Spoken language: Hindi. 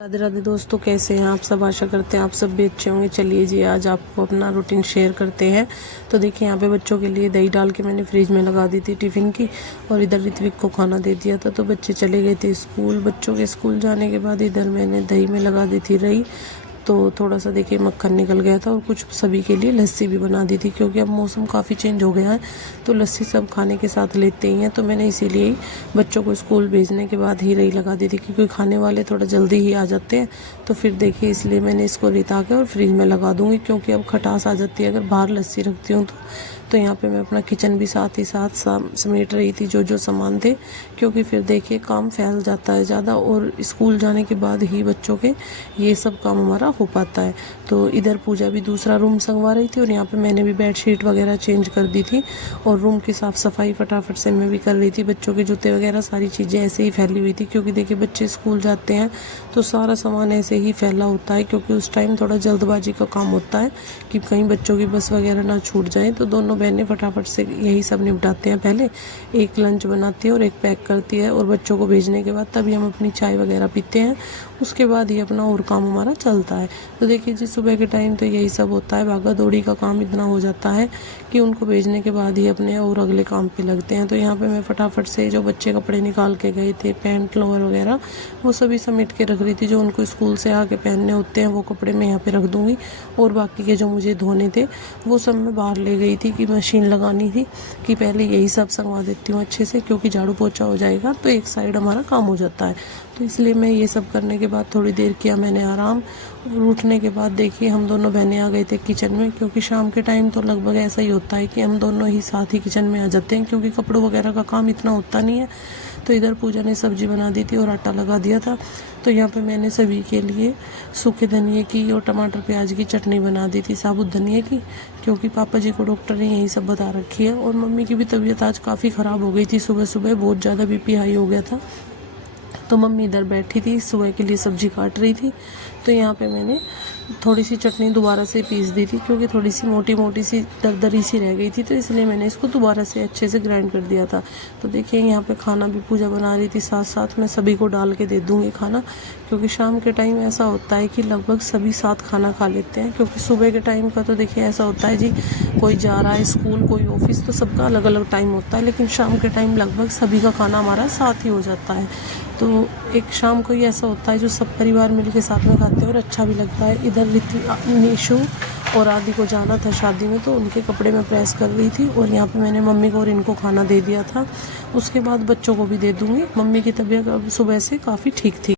राधे राधे दोस्तों, कैसे हैं आप सब। आशा करते हैं आप सब भी अच्छे होंगे। चलिए जी, आज आपको अपना रूटीन शेयर करते हैं। तो देखिए, यहाँ पे बच्चों के लिए दही डाल के मैंने फ्रिज में लगा दी थी टिफ़िन की, और इधर ऋत्विक को खाना दे दिया था। तो बच्चे चले गए थे स्कूल। बच्चों के स्कूल जाने के बाद इधर मैंने दही में लगा दी थी रई। तो थोड़ा सा देखिए मक्खन निकल गया था, और कुछ सभी के लिए लस्सी भी बना दी थी, क्योंकि अब मौसम काफ़ी चेंज हो गया है तो लस्सी सब खाने के साथ लेते ही हैं। तो मैंने इसीलिए ही बच्चों को स्कूल भेजने के बाद ही रई लगा दी थी, क्योंकि खाने वाले थोड़ा जल्दी ही आ जाते हैं। तो फिर देखिए, इसलिए मैंने इसको रिता के और फ्रिज में लगा दूँगी, क्योंकि अब खटास आ जाती है अगर बाहर लस्सी रखती हूँ तो यहाँ पे मैं अपना किचन भी साथ ही साथ समेट रही थी, जो सामान थे, क्योंकि फिर देखिए काम फैल जाता है ज़्यादा, और स्कूल जाने के बाद ही बच्चों के ये सब काम हमारा हो पाता है। तो इधर पूजा भी दूसरा रूम संगवा रही थी, और यहाँ पे मैंने भी बेडशीट वगैरह चेंज कर दी थी, और रूम की साफ़ सफाई फटाफट से मैं भी कर रही थी। बच्चों के जूते वगैरह सारी चीज़ें ऐसे ही फैली हुई थी, क्योंकि देखिए बच्चे स्कूल जाते हैं तो सारा सामान ऐसे ही फैला होता है, क्योंकि उस टाइम थोड़ा जल्दबाजी का काम होता है कि कहीं बच्चों की बस वगैरह ना छूट जाए। तो दोनों बहनें फटाफट से यही सब निपटाते हैं। पहले एक लंच बनाती है और एक पैक करती है, और बच्चों को भेजने के बाद तभी हम अपनी चाय वगैरह पीते हैं। उसके बाद ही अपना और काम हमारा चलता है। तो देखिए जी, सुबह के टाइम तो यही सब होता है, भागा दौड़ी का काम इतना हो जाता है कि उनको भेजने के बाद ही अपने और अगले काम पे लगते हैं। तो यहाँ पे मैं फटाफट से जो बच्चे कपड़े निकाल के गए थे, पैंट लोअर वगैरह, वो सभी समेट के रख रही थी। जो उनको स्कूल से आके पहनने होते हैं वो कपड़े मैं यहाँ पे रख दूँगी, और बाकी के जो मुझे धोने थे वो सब मैं बाहर ले गई थी कि मशीन लगानी थी, कि पहले यही सब संगवा देती हूँ अच्छे से, क्योंकि झाड़ू पोछा हो जाएगा तो एक साइड हमारा काम हो जाता है। तो इसलिए मैं ये सब करने के बाद थोड़ी देर किया मैंने आराम, और उठने के बाद देखिए हम दोनों बहनें आ गए थे किचन में, क्योंकि शाम के टाइम तो लगभग ऐसा ही होता है कि हम दोनों ही साथ ही किचन में आ जाते हैं, क्योंकि कपड़ों वगैरह का काम इतना होता नहीं है। तो इधर पूजा ने सब्जी बना दी थी और आटा लगा दिया था। तो यहाँ पे मैंने सभी के लिए सूखे धनिए की और टमाटर प्याज की चटनी बना दी थी, साबुत धनिए की, क्योंकि पापा जी को डॉक्टर ने यही सब बता रखी है। और मम्मी की भी तबीयत आज काफ़ी ख़राब हो गई थी, सुबह सुबह बहुत ज़्यादा बीपी हाई हो गया था। तो मम्मी इधर बैठी थी, सुबह के लिए सब्जी काट रही थी। तो यहाँ पे मैंने थोड़ी सी चटनी दोबारा से पीस दी थी, क्योंकि थोड़ी सी मोटी मोटी सी दरदरी सी रह गई थी, तो इसलिए मैंने इसको दोबारा से अच्छे से ग्राइंड कर दिया था। तो देखिए, यहाँ पे खाना भी पूजा बना रही थी, साथ साथ मैं सभी को डाल के दे दूँगी खाना, क्योंकि शाम के टाइम ऐसा होता है कि लगभग सभी साथ खाना खा लेते हैं। क्योंकि सुबह के टाइम का तो देखिए ऐसा होता है जी, कोई जा रहा है स्कूल, कोई ऑफिस, तो सबका अलग अलग टाइम होता है, लेकिन शाम के टाइम लगभग सभी का खाना हमारा साथ ही हो जाता है। तो एक शाम को ही ऐसा होता है जो सब परिवार मिल के साथ में खाते हैं, और अच्छा भी लगता है। इधर निशु और आदि को जाना था शादी में, तो उनके कपड़े मैं प्रेस कर रही थी, और यहाँ पे मैंने मम्मी को और इनको खाना दे दिया था। उसके बाद बच्चों को भी दे दूँगी। मम्मी की तबीयत अब सुबह से काफ़ी ठीक थी।